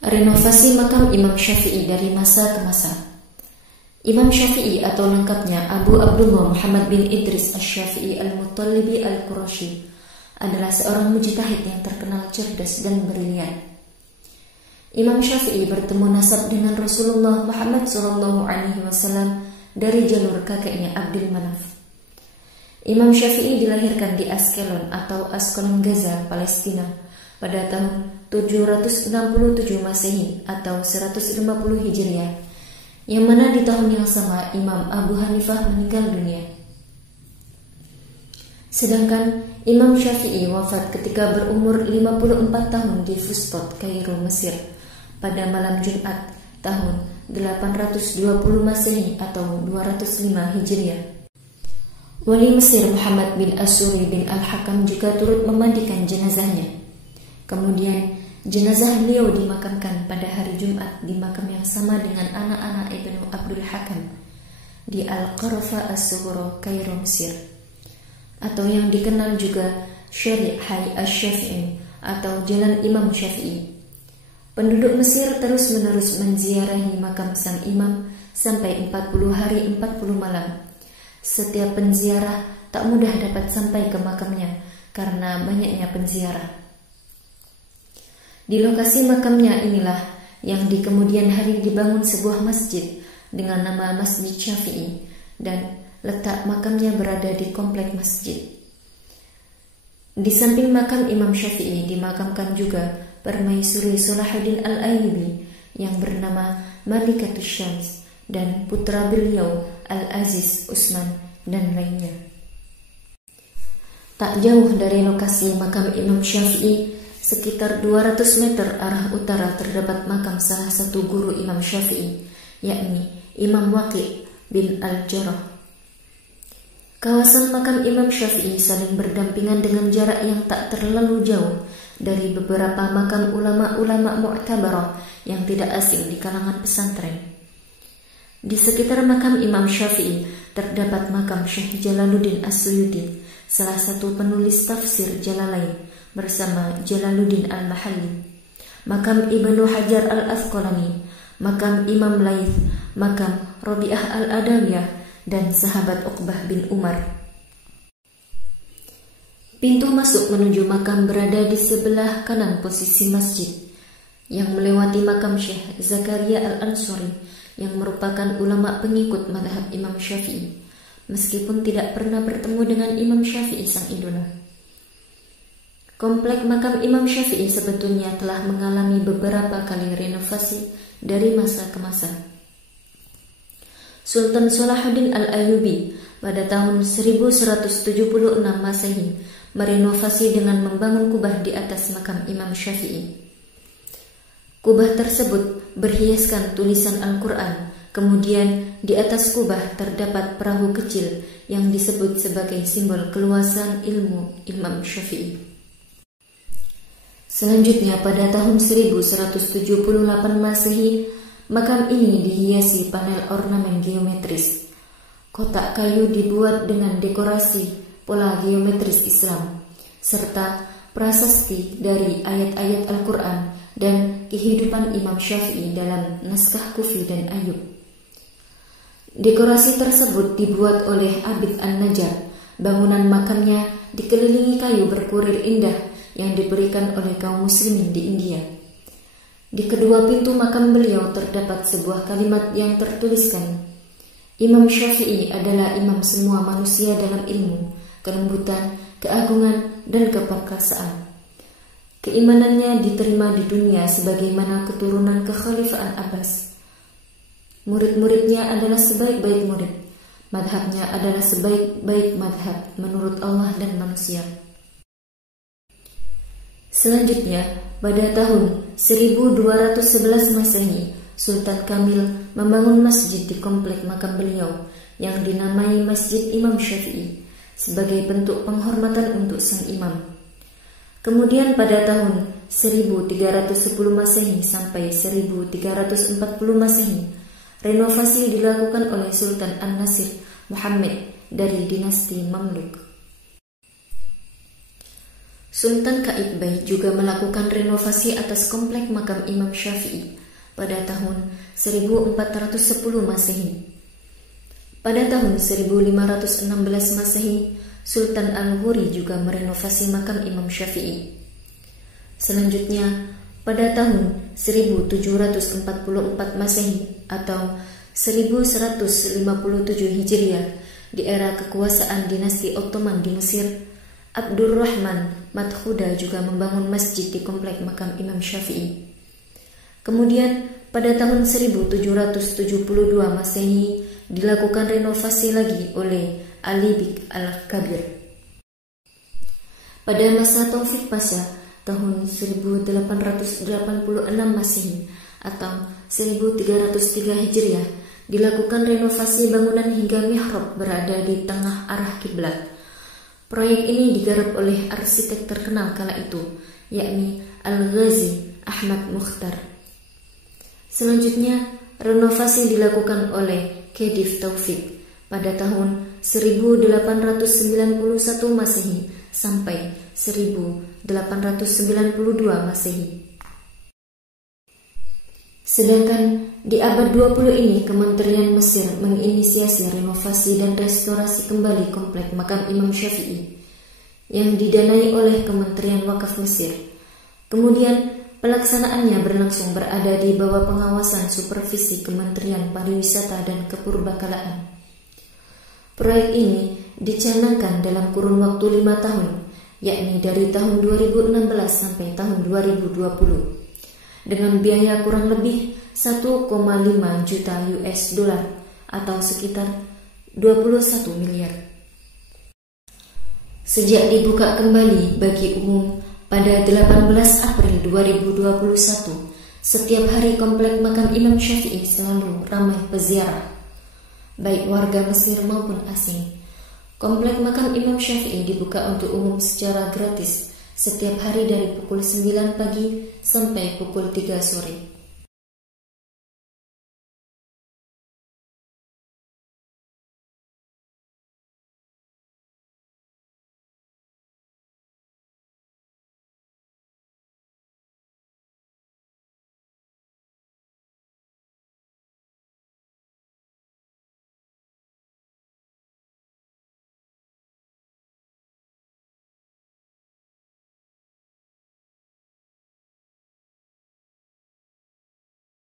Renovasi makam Imam Syafi'i dari masa ke masa. Imam Syafi'i atau lengkapnya Abu Abdullah Muhammad bin Idris Asy-Syafi'i Al-Muttalibi Al-Qurashi adalah seorang mujtahid yang terkenal cerdas dan brilian. Imam Syafi'i bertemu nasab dengan Rasulullah Muhammad SAW dari jalur kakeknya Abdul Manaf. Imam Syafi'i dilahirkan di Askelon atau Askelon Gaza, Palestina pada tahun 767 Masehi atau 150 Hijriah, yang mana di tahun yang sama Imam Abu Hanifah meninggal dunia. Sedangkan Imam Syafi'i wafat ketika berumur 54 tahun di Fustot, Kairo, Mesir pada malam Jumat tahun 820 Masehi atau 205 Hijriah. Wali Mesir Muhammad bin As-Suri bin Al-Hakam juga turut memandikan jenazahnya. Kemudian jenazah beliau dimakamkan pada hari Jumat di makam yang sama dengan anak-anak Ibnu Abdul Hakam di Al-Qarafa As-Sughra, Kairo, Mesir, atau yang dikenal juga Syari' Hai Asy-Syafi'i atau Jalan Imam Syafi'i. Penduduk Mesir terus-menerus menziarahi makam sang imam sampai 40 hari 40 malam. Setiap penziarah tak mudah dapat sampai ke makamnya karena banyaknya penziarah. Di lokasi makamnya inilah yang di kemudian hari dibangun sebuah masjid dengan nama Masjid Syafi'i, dan letak makamnya berada di komplek masjid. Di samping makam Imam Syafi'i dimakamkan juga Permaisuri Salahuddin Al-Ayyubi yang bernama Malikatus Syams dan putra beliau Al-Aziz Utsman dan lainnya. Tak jauh dari lokasi makam Imam Syafi'i, sekitar 200 meter arah utara terdapat makam salah satu guru Imam Syafi'i, yakni Imam Waqi' bin Al-Jarrah. Kawasan makam Imam Syafi'i saling berdampingan dengan jarak yang tak terlalu jauh dari beberapa makam ulama-ulama mu'tabarah yang tidak asing di kalangan pesantren. Di sekitar makam Imam Syafi'i terdapat makam Syekh Jalaluddin As-Suyuti, salah satu penulis tafsir Jalalain, bersama Jalaluddin Al-Mahalli, makam Ibnu Hajar Al-Asqalani, makam Imam Laits, makam Rabi'ah Al-Adawiyah, dan sahabat Uqbah bin Umar. Pintu masuk menuju makam berada di sebelah kanan posisi masjid, yang melewati makam Syekh Zakaria Al-Ansari yang merupakan ulama pengikut mazhab Imam Syafi'i, meskipun tidak pernah bertemu dengan Imam Syafi'i sang idola. Komplek makam Imam Syafi'i sebetulnya telah mengalami beberapa kali renovasi dari masa ke masa. Sultan Salahuddin Al-Ayyubi pada tahun 1176 Masehi merenovasi dengan membangun kubah di atas makam Imam Syafi'i. Kubah tersebut berhiaskan tulisan Al-Quran. Kemudian di atas kubah terdapat perahu kecil yang disebut sebagai simbol keluasan ilmu Imam Syafi'i. Selanjutnya pada tahun 1178 Masehi, makam ini dihiasi panel ornamen geometris. Kotak kayu dibuat dengan dekorasi pola geometris Islam, serta prasasti dari ayat-ayat Al-Quran dan kehidupan Imam Syafi'i dalam naskah Kufi dan Ayub. Dekorasi tersebut dibuat oleh Abid An-Najjar. Bangunan makamnya dikelilingi kayu berkurir indah yang diberikan oleh kaum muslimin di India. Di kedua pintu makam beliau terdapat sebuah kalimat yang tertuliskan, Imam Syafi'i adalah imam semua manusia dalam ilmu, kelembutan, keagungan, dan keperkasaan. Keimanannya diterima di dunia sebagaimana keturunan kekhalifahan Abbas. Murid-muridnya adalah sebaik-baik murid. Madhabnya adalah sebaik-baik madhab menurut Allah dan manusia. Selanjutnya, pada tahun 1211 Masehi, Sultan Kamil membangun masjid di komplek makam beliau yang dinamai Masjid Imam Syafi'i sebagai bentuk penghormatan untuk sang imam. Kemudian pada tahun 1310 Masehi sampai 1340 Masehi, renovasi dilakukan oleh Sultan An-Nasir Muhammad dari dinasti Mamluk. Sultan Qaitbay juga melakukan renovasi atas komplek makam Imam Syafi'i pada tahun 1410 Masehi. Pada tahun 1516 Masehi, Sultan Al-Ghuri juga merenovasi makam Imam Syafi'i. Selanjutnya, pada tahun 1744 Masehi atau 1157 Hijriah, di era kekuasaan dinasti Ottoman di Mesir, Abdurrahman Madkhuda juga membangun masjid di komplek makam Imam Syafi'i. Kemudian, pada tahun 1772 Masehi, dilakukan renovasi lagi oleh Ali Bik Al-Kabir. Pada masa Taufik Pasha, tahun 1886 Masehi atau 1303 Hijriah, dilakukan renovasi bangunan hingga mihrab berada di tengah arah kiblat. Proyek ini digarap oleh arsitek terkenal kala itu, yakni Al-Ghazi Ahmad Mukhtar. Selanjutnya, renovasi dilakukan oleh Khedive Taufik pada tahun 1891 Masehi sampai 1892 Masehi. Sedangkan di abad 20 ini, Kementerian Mesir menginisiasi renovasi dan restorasi kembali komplek makam Imam Syafi'i yang didanai oleh Kementerian Wakaf Mesir. Kemudian pelaksanaannya berlangsung berada di bawah pengawasan supervisi Kementerian Pariwisata dan Kepurbakalaan. Proyek ini dicanangkan dalam kurun waktu 5 tahun, yakni dari tahun 2016 sampai tahun 2020. Dengan biaya kurang lebih 1,5 juta US dollar atau sekitar 21 miliar. Sejak dibuka kembali bagi umum pada 18 April 2021, setiap hari komplek makam Imam Syafi'i selalu ramai peziarah, baik warga Mesir maupun asing. Komplek makam Imam Syafi'i dibuka untuk umum secara gratis setiap hari dari pukul 9 pagi sampai pukul 3 sore.